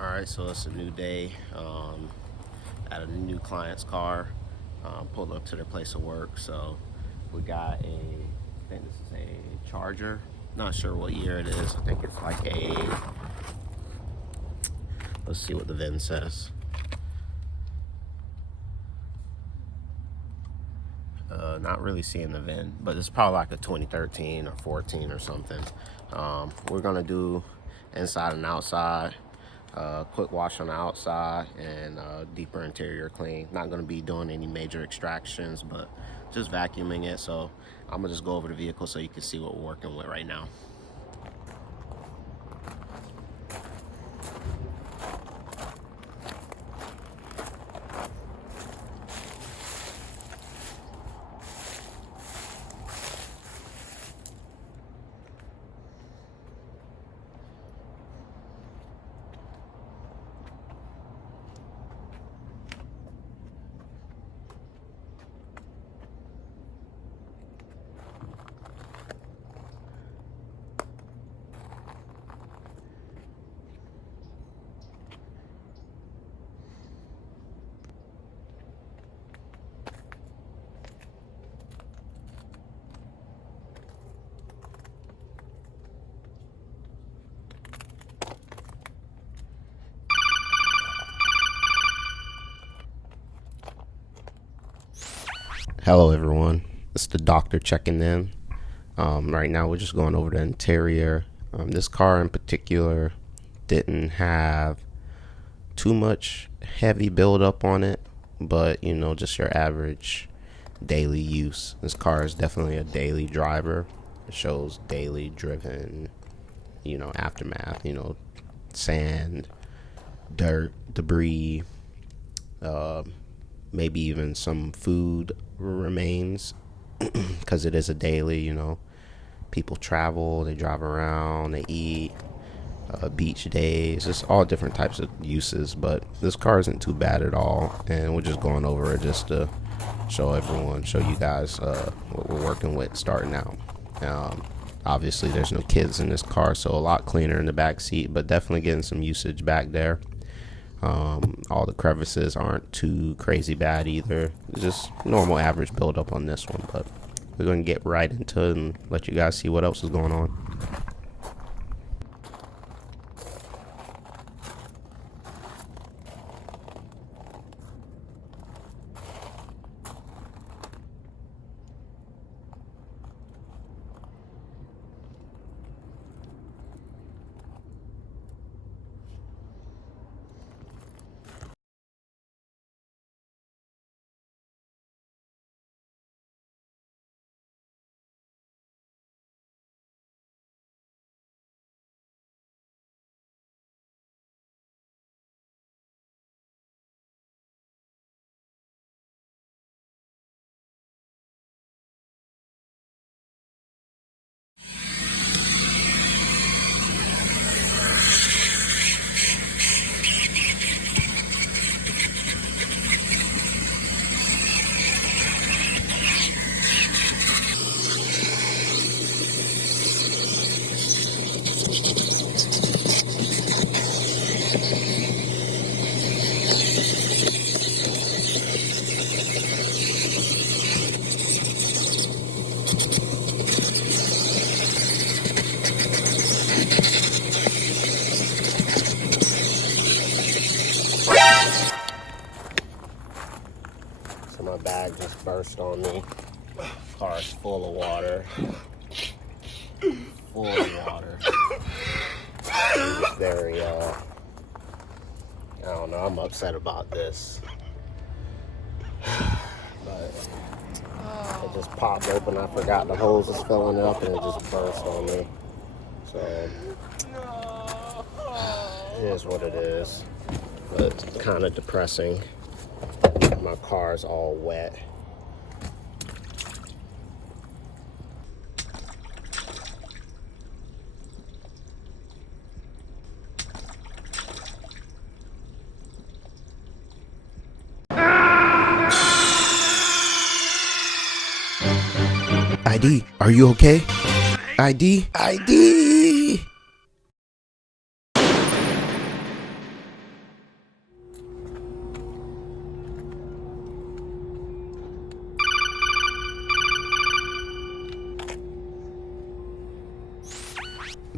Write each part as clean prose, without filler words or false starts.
Alright, so it's a new day at a new client's car. Pulled up to their place of work. So we got I think this is a Charger. Not sure what year it is. I think it's like let's see what the VIN says. Not really seeing the VIN, but it's probably like a 2013 or 14 or something. We're gonna do inside and outside. Quick wash on the outside and deeper interior clean. Not going to be doing any major extractions, but just vacuuming it. So I'm going to just go over the vehicle so you can see what we're working with right now. Hello everyone, it's the doctor checking in. Right now we're just going over the interior. This car in particular didn't have too much heavy buildup on it, but you know, just your average daily use. This car is definitely a daily driver. It shows daily driven, you know, aftermath, you know, sand, dirt, debris, maybe even some food remains because it is a daily, you know, people travel, they drive around, they eat, beach days, just all different types of uses. But this car isn't too bad at all, and we're just going over it just to show you guys what we're working with starting out. Obviously there's no kids in this car, so a lot cleaner in the back seat, but definitely getting some usage back there. All the crevices aren't too crazy bad either. It's just normal average buildup on this one, but we're going to get right into it and let you guys see what else is going on. So my bag just burst on me. Car's full of water. Full of water. It was very, I don't know, I'm upset about this. But it just popped open. I forgot the hose was filling it up and it just burst on me. So it is what it is. But it's kind of depressing. My car's all wet. ID, are you okay? ID? ID!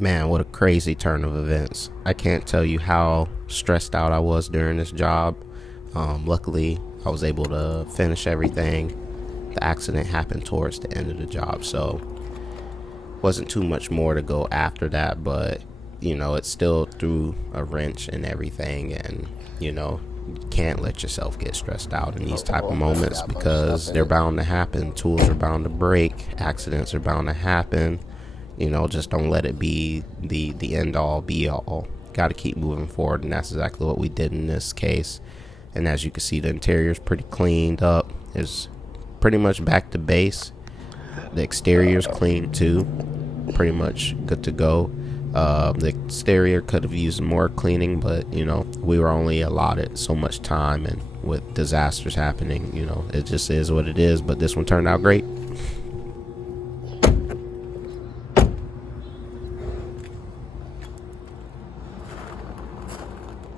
Man, what a crazy turn of events. I can't tell you how stressed out I was during this job. Luckily, I was able to finish everything. The accident happened towards the end of the job, so wasn't too much more to go after that, but it still threw a wrench in everything. And you can't let yourself get stressed out in these type of moments, because they're bound to happen. Tools are bound to break, accidents are bound to happen. Just don't let it be the end all be all. Got to keep moving forward, and that's exactly what we did in this case. And as you can see, the interior is pretty cleaned up. It's pretty much back to base. The exterior is clean too, pretty much good to go. The exterior could have used more cleaning, but we were only allotted so much time, and with disasters happening, it just is what it is. But this one turned out great.